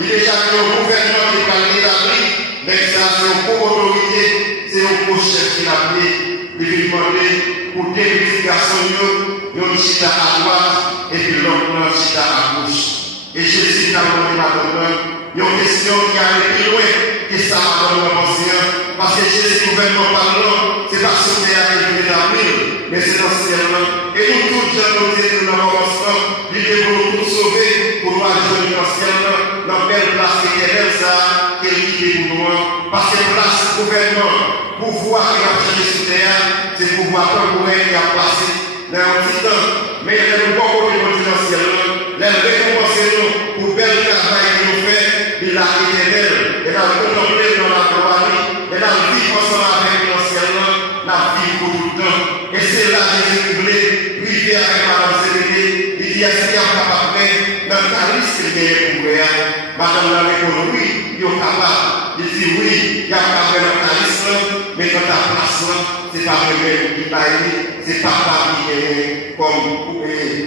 il est déjà un gouvernement qui va l'établir, mais ça c'est une co-autorité, c'est un co-chef qui l'a appelé, il lui demander pour des petits garçons, il y a un chita à droite et puis l'autre un chita à gauche. Et Jésus a demandé madame, il y a une question qui allait plus loin que ça madame l'ancien, parce que Jésus gouvernement parlant, c'est pas ce qu'il a été établi, mais c'est dans ce ciel. Et nous tous, nous disons dans le commencement, l'idée pour nous tous sauver, pour nous ajouter dans le ciel, dans belle place éternelle, ça, qui est l'idée pour nous. Parce que place gouvernement, pouvoir qui a changé sur terre, c'est pouvoir temporaire qui a passé dans un petit temps. Mais il y a le bon côté dans le ciel, les récompenses pour bel travail que nous faisons, il a éternel, et dans le contempler dans la gloire, et dans le vivre ensemble avec le ciel, la vie pour tout le temps. Et c'est là que Jésus voulait, lui vient avec Madame Zébédée, il dit, est-ce qu'il y a capable dans le calice qu'il y a pour moi? Madame l'a répondu, oui, il est capable. Il dit, oui, il y a capable dans le calice, mais dans ta place, c'est pas vrai qui baille, c'est pas qui est comme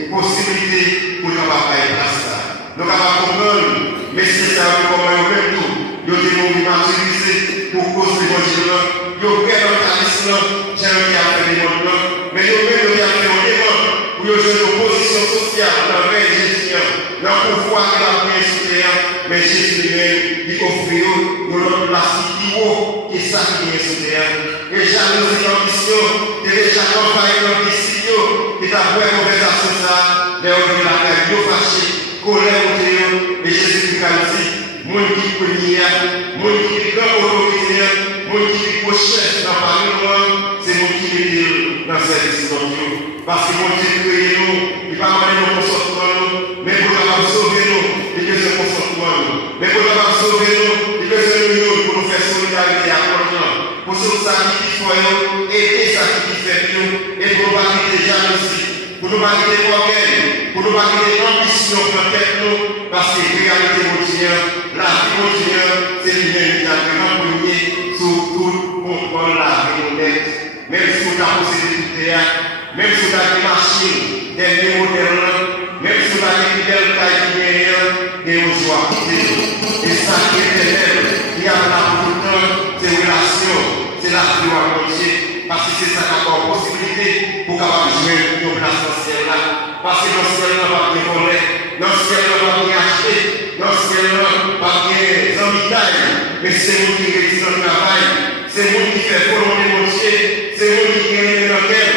possibilité pour ne pas faire place. Nous avons comprendre, mais c'est ça, comment on fait tout. Nous devons martyriser pour cause de l'évangile. Nous prenons le calice, j'ai un qui a fait des mondes, mais nous mettons les affaires au démon pour nous jouer nos positions sociales dans la vraie gestion, dans le pouvoir de la paix sur terre, mais Jésus lui-même, il offre nous notre place qui haut, qui est ça qui est sur terre. Et jalousie d'ambition, et déjà campagne d'ambition, qui t'a fait conversation ça, les hommes de la terre, nous fâchés, colère au Dieu, et Jésus Christ dit, mon qui premier, mon qui grand autorité, mon qui chef dans Paris, c'est mon qui est dans cette décision. Parce que mon Dieu crée nous, il va demander nos consentements, mais pour nous sauver nous, il veut ce consentement. Mais pour nous sauver nous, il veut ce nous pour nous faire solidarité à l'argent. Pour ce sacrifice pour nous, aider sacrifice nous, et pour nous pas quitter jalousie, pour nous pas quitter orgueil, pour nous pas quitter ambition dans tête nous, parce que réalité mon Dieu, la vie mon Dieu, c'est lui-même qui a vraiment premier sur tout contrôle la vie honnête. Même si on a possédé tout terre, même si on a des machines, des modèles, même si on a des fidèles tailles et on joue et ça qui est éternel, qui a là pour tout le temps, c'est une relation, c'est la vie à manger, parce que c'est ça qui a encore possibilité pour capable jouer une place dans ce ciel-là. Parce que dans ce ciel-là, pas de voler, dans ce ciel-là, pas de acheter, dans ce ciel-là, pas de zambitaille, mais c'est vous qui réussissez dans le travail, c'est vous qui faites volonté de Dieu, c'est vous qui gagnez dans le cœur.